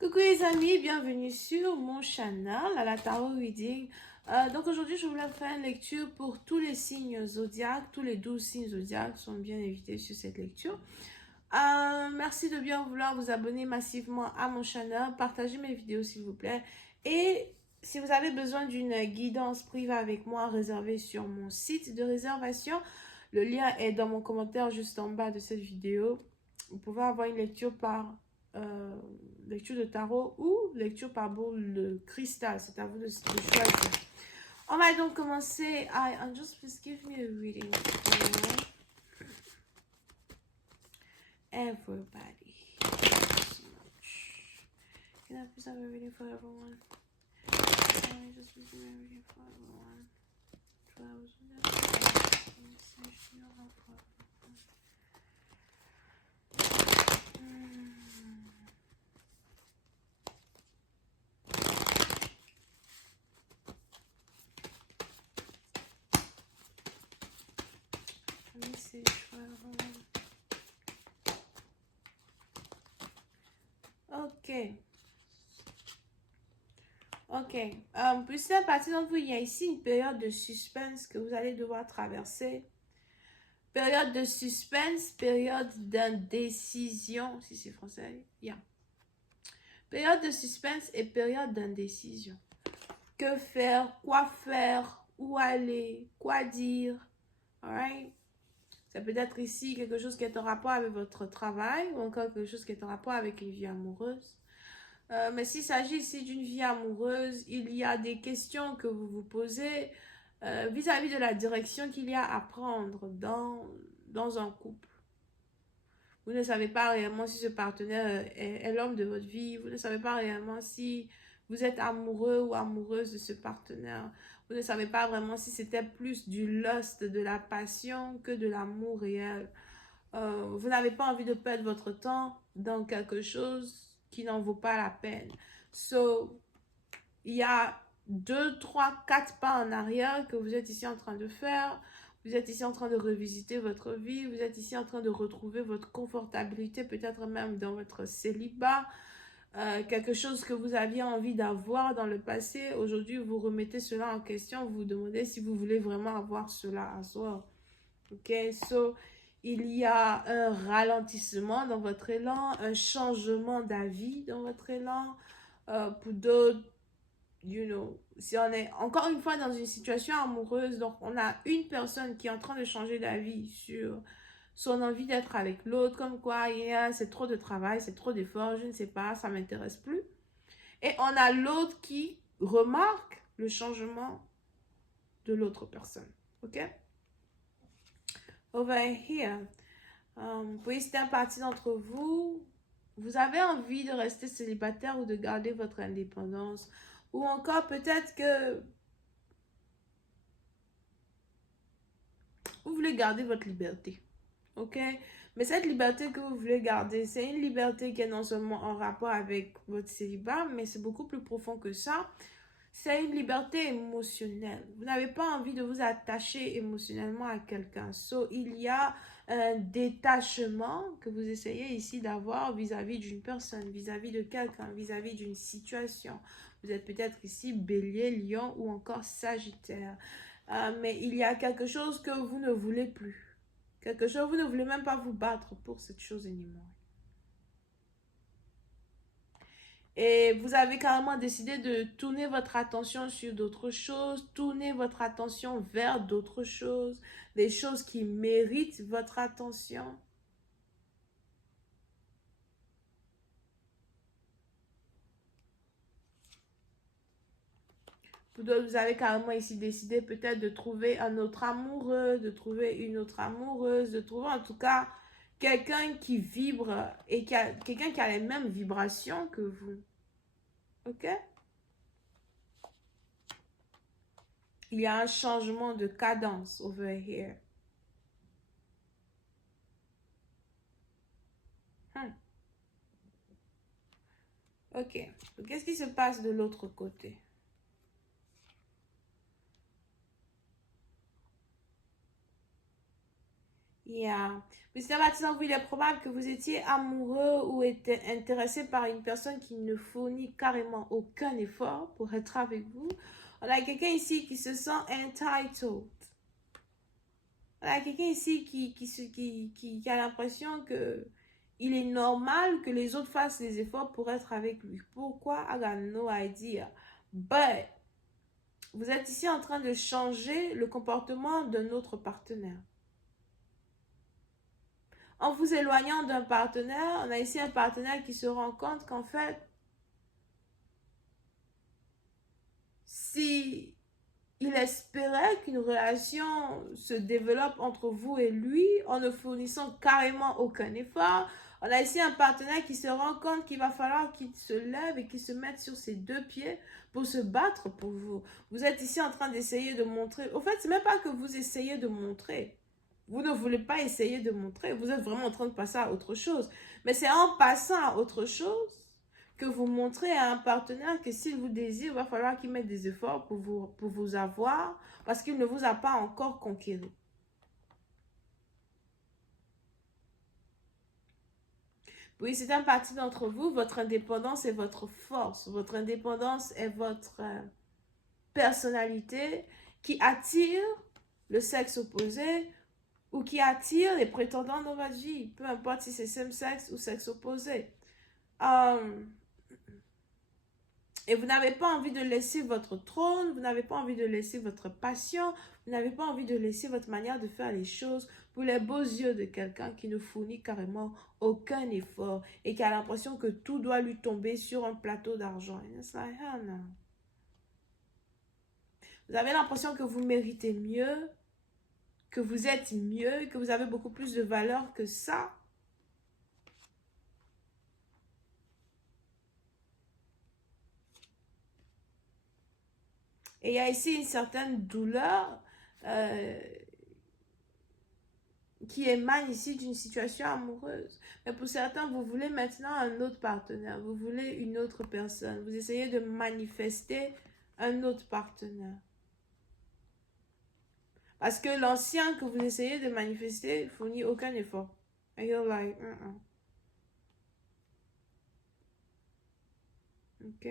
Coucou les amis, bienvenue sur mon channel à la Tarot Reading. Donc aujourd'hui, je voulais faire une lecture pour tous les signes zodiaques. Tous les 12 signes zodiaques sont bien invités sur cette lecture. Merci de bien vouloir vous abonner massivement à mon channel. Partagez mes vidéos s'il vous plaît. Et si vous avez besoin d'une guidance privée avec moi, réservée sur mon site de réservation, le lien est dans mon commentaire juste en bas de cette vidéo. Vous pouvez avoir une lecture par lecture de tarot ou lecture par boule de cristal. C'est à vous de choisir. On va donc commencer. And just please give me a reading for everybody. So much. Can I please have a reading for everyone? Can I just please give me a reading for everyone? 12. Ok. Puis à partir d'entre vous, il y a ici une période de suspense que vous allez devoir traverser. Période de suspense, période d'indécision, si c'est français, yeah. Période de suspense et période d'indécision. Que faire, où aller, quoi dire, alright? Ça peut être ici quelque chose qui est en rapport avec votre travail ou encore quelque chose qui est en rapport avec une vie amoureuse. Mais s'il s'agit ici d'une vie amoureuse, il y a des questions que vous vous posez vis-à-vis de la direction qu'il y a à prendre dans un couple. Vous ne savez pas réellement si ce partenaire est l'homme de votre vie. Vous ne savez pas réellement si vous êtes amoureux ou amoureuse de ce partenaire. Vous ne savez pas vraiment si c'était plus du lust, de la passion que de l'amour réel. Vous n'avez pas envie de perdre votre temps dans quelque chose qui n'en vaut pas la peine. So, il y a 2, 3, 4 pas en arrière que vous êtes ici en train de faire. Vous êtes ici en train de revisiter votre vie. Vous êtes ici en train de retrouver votre confortabilité, peut-être même dans votre célibat. Quelque chose que vous aviez envie d'avoir dans le passé. Aujourd'hui, vous remettez cela en question. Vous vous demandez si vous voulez vraiment avoir cela à soi. Ok, so, il y a un ralentissement dans votre élan, un changement d'avis dans votre élan. Pour d'autres, si on est encore une fois dans une situation amoureuse, donc on a une personne qui est en train de changer d'avis sur son envie d'être avec l'autre, comme quoi, c'est trop de travail, c'est trop d'efforts, je ne sais pas, ça m'intéresse plus. Et on a l'autre qui remarque le changement de l'autre personne. Ok? Over here. Puis c'est un parti d'entre vous, vous avez envie de rester célibataire ou de garder votre indépendance. Ou encore peut-être que vous voulez garder votre liberté. Ok? Mais cette liberté que vous voulez garder, c'est une liberté qui est non seulement en rapport avec votre célibat, mais c'est beaucoup plus profond que ça. C'est une liberté émotionnelle. Vous n'avez pas envie de vous attacher émotionnellement à quelqu'un. So, il y a un détachement que vous essayez ici d'avoir vis-à-vis d'une personne, vis-à-vis de quelqu'un, vis-à-vis d'une situation. Vous êtes peut-être ici Bélier, Lion ou encore Sagittaire. Mais il y a quelque chose que vous ne voulez plus. Quelque chose, vous ne voulez même pas vous battre pour cette chose anymore. Et vous avez carrément décidé de tourner votre attention sur d'autres choses, tourner votre attention vers d'autres choses, des choses qui méritent votre attention. Vous avez carrément ici décidé peut-être de trouver un autre amoureux, de trouver une autre amoureuse, de trouver en tout cas quelqu'un qui vibre et quelqu'un qui a les mêmes vibrations que vous. Ok? Il y a un changement de cadence over here. Ok. Qu'est-ce qui se passe de l'autre côté? Yeah. Mais c'est par exemple, il est probable que vous étiez amoureux ou était intéressé par une personne qui ne fournit carrément aucun effort pour être avec vous. On a quelqu'un ici qui se sent entitled. On a quelqu'un ici qui a l'impression que il est normal que les autres fassent les efforts pour être avec lui. Pourquoi? I got no idea. But, vous êtes ici en train de changer le comportement d'un autre partenaire. En vous éloignant d'un partenaire, on a ici un partenaire qui se rend compte qu'en fait, si il espérait qu'une relation se développe entre vous et lui en ne fournissant carrément aucun effort, on a ici un partenaire qui se rend compte qu'il va falloir qu'il se lève et qu'il se mette sur ses deux pieds pour se battre pour vous. Vous êtes ici en train d'essayer de montrer. Au fait, c'est même pas que vous essayez de montrer. Vous ne voulez pas essayer de montrer. Vous êtes vraiment en train de passer à autre chose. Mais c'est en passant à autre chose que vous montrez à un partenaire que s'il vous désire, il va falloir qu'il mette des efforts pour vous avoir parce qu'il ne vous a pas encore conquéri. Oui, c'est un parti d'entre vous, votre indépendance est votre force. Votre indépendance est votre personnalité qui attire le sexe opposé ou qui attire les prétendants dans votre vie, peu importe si c'est same sexe ou sexe opposé. Et vous n'avez pas envie de laisser votre trône, vous n'avez pas envie de laisser votre passion, vous n'avez pas envie de laisser votre manière de faire les choses pour les beaux yeux de quelqu'un qui ne fournit carrément aucun effort et qui a l'impression que tout doit lui tomber sur un plateau d'argent. Vous avez l'impression que vous méritez mieux, que vous êtes mieux, que vous avez beaucoup plus de valeur que ça. Et il y a ici une certaine douleur qui émane ici d'une situation amoureuse. Mais pour certains, vous voulez maintenant un autre partenaire, vous voulez une autre personne, vous essayez de manifester un autre partenaire. Parce que l'ancien que vous essayez de manifester fournit aucun effort. And you're like, Ok?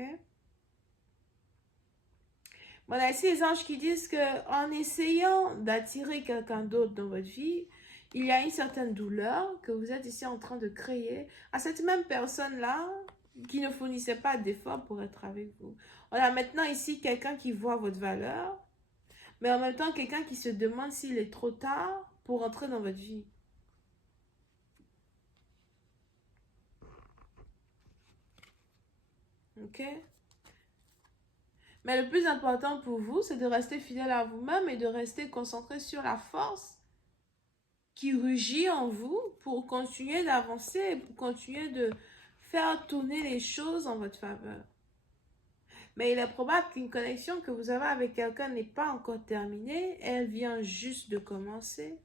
Bon, on a ici les anges qui disent que en essayant d'attirer quelqu'un d'autre dans votre vie, il y a une certaine douleur que vous êtes ici en train de créer à cette même personne-là qui ne fournissait pas d'efforts pour être avec vous. On a maintenant ici quelqu'un qui voit votre valeur, mais en même temps quelqu'un qui se demande s'il est trop tard pour entrer dans votre vie. Ok? Mais le plus important pour vous, c'est de rester fidèle à vous-même et de rester concentré sur la force qui rugit en vous pour continuer d'avancer, pour continuer de faire tourner les choses en votre faveur. Mais il est probable qu'une connexion que vous avez avec quelqu'un n'est pas encore terminée, elle vient juste de commencer.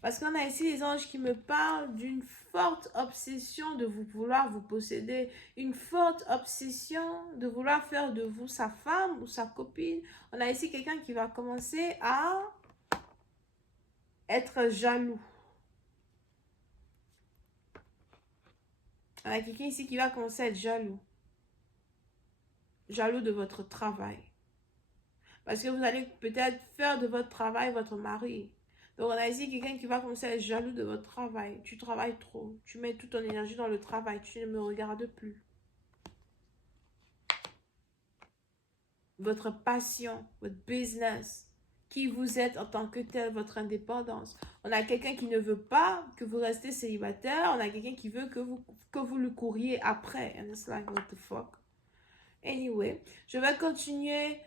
Parce qu'on a ici les anges qui me parlent d'une forte obsession de vous vouloir vous posséder, une forte obsession de vouloir faire de vous sa femme ou sa copine. On a ici quelqu'un qui va commencer à être jaloux. On a quelqu'un ici qui va commencer à être jaloux. Jaloux de votre travail. Parce que vous allez peut-être faire de votre travail votre mari. Donc on a ici quelqu'un qui va commencer à être jaloux de votre travail. Tu travailles trop. Tu mets toute ton énergie dans le travail. Tu ne me regardes plus. Votre passion, votre business, qui vous êtes en tant que tel, votre indépendance. On a quelqu'un qui ne veut pas que vous restez célibataire. On a quelqu'un qui veut que vous le couriez après. And it's like, what the fuck? Anyway, je vais continuer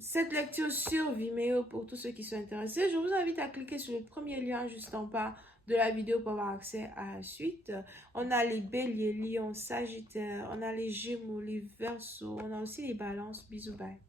cette lecture sur Vimeo pour tous ceux qui sont intéressés. Je vous invite à cliquer sur le premier lien juste en bas de la vidéo pour avoir accès à la suite. On a les béliers, lions, sagittaires, on a les gémeaux, les verseaux, on a aussi les balances. Bisous, bye.